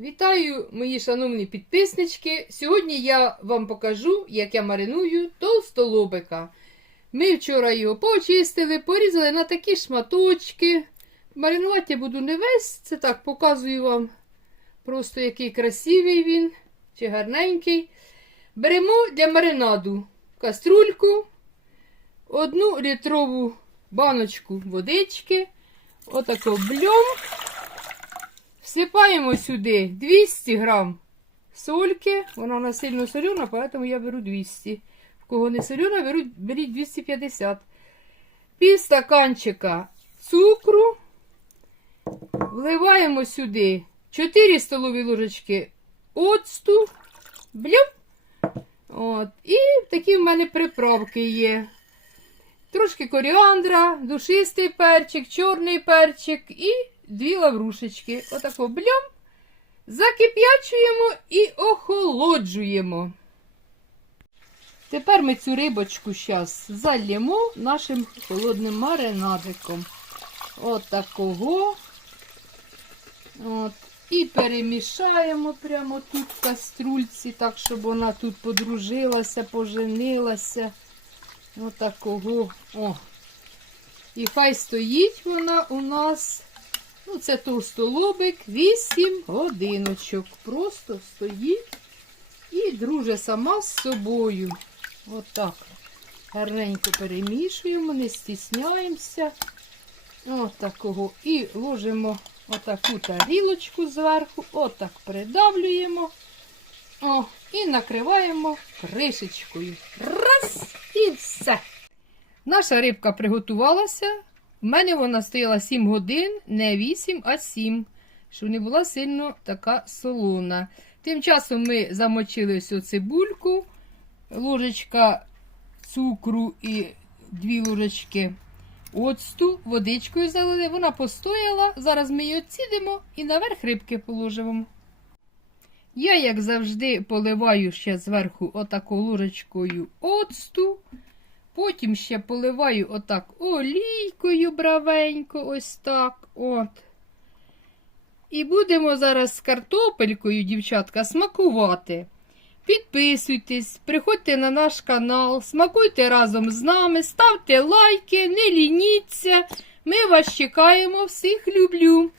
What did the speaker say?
Вітаю, мої шановні підписнички. Сьогодні я вам покажу, як я мариную толстолобика. Ми вчора його почистили, порізали на такі шматочки. Маринувати я буду не весь, це так показую вам просто який красивий він чи гарненький. Беремо для маринаду каструльку, одну літрову баночку водички, отако бльом. Всипаємо сюди 200 грам сольки. Вона у нас сильно солена, тому я беру 200. В кого не солена, беру, беріть 250. Пів стаканчика цукру. Вливаємо сюди 4 столові ложечки оцту. Блюм. От. І такі в мене приправки є. Трошки коріандра, душистий перчик, чорний перчик і дві лаврушечки. Отако блям. Закип'ячуємо і охолоджуємо. Тепер ми цю рибочку зараз зальємо нашим холодним маринадиком. От такого. От. І перемішаємо прямо тут в каструльці, так, щоб вона тут подружилася, поженилася. Отакого. О. І хай стоїть вона у нас. Ну, це товстолобик 8 годиночок. Просто стоїть і друже сама з собою. Отак. Гарненько перемішуємо, не стісняємося. Отакого. І ложимо отаку тарілочку зверху, отак придавлюємо. О, і накриваємо кришечкою. Раз і все. Наша рибка приготувалася. У мене вона стояла 7 годин, не 8, а 7, щоб не була сильно така солона. Тим часом ми замочили всю цибульку, ложечка цукру і дві ложечки оцту, водичкою залили. Вона постояла. Зараз ми її оцідимо і наверх рибки положимо. Я, як завжди, поливаю ще зверху отакою ложечкою оцту. Потім ще поливаю отак олійкою бравенько, ось так. от. І будемо зараз з картопелькою, дівчатка, смакувати. Підписуйтесь, приходьте на наш канал, смакуйте разом з нами, ставте лайки, не лініться. Ми вас чекаємо, всіх люблю.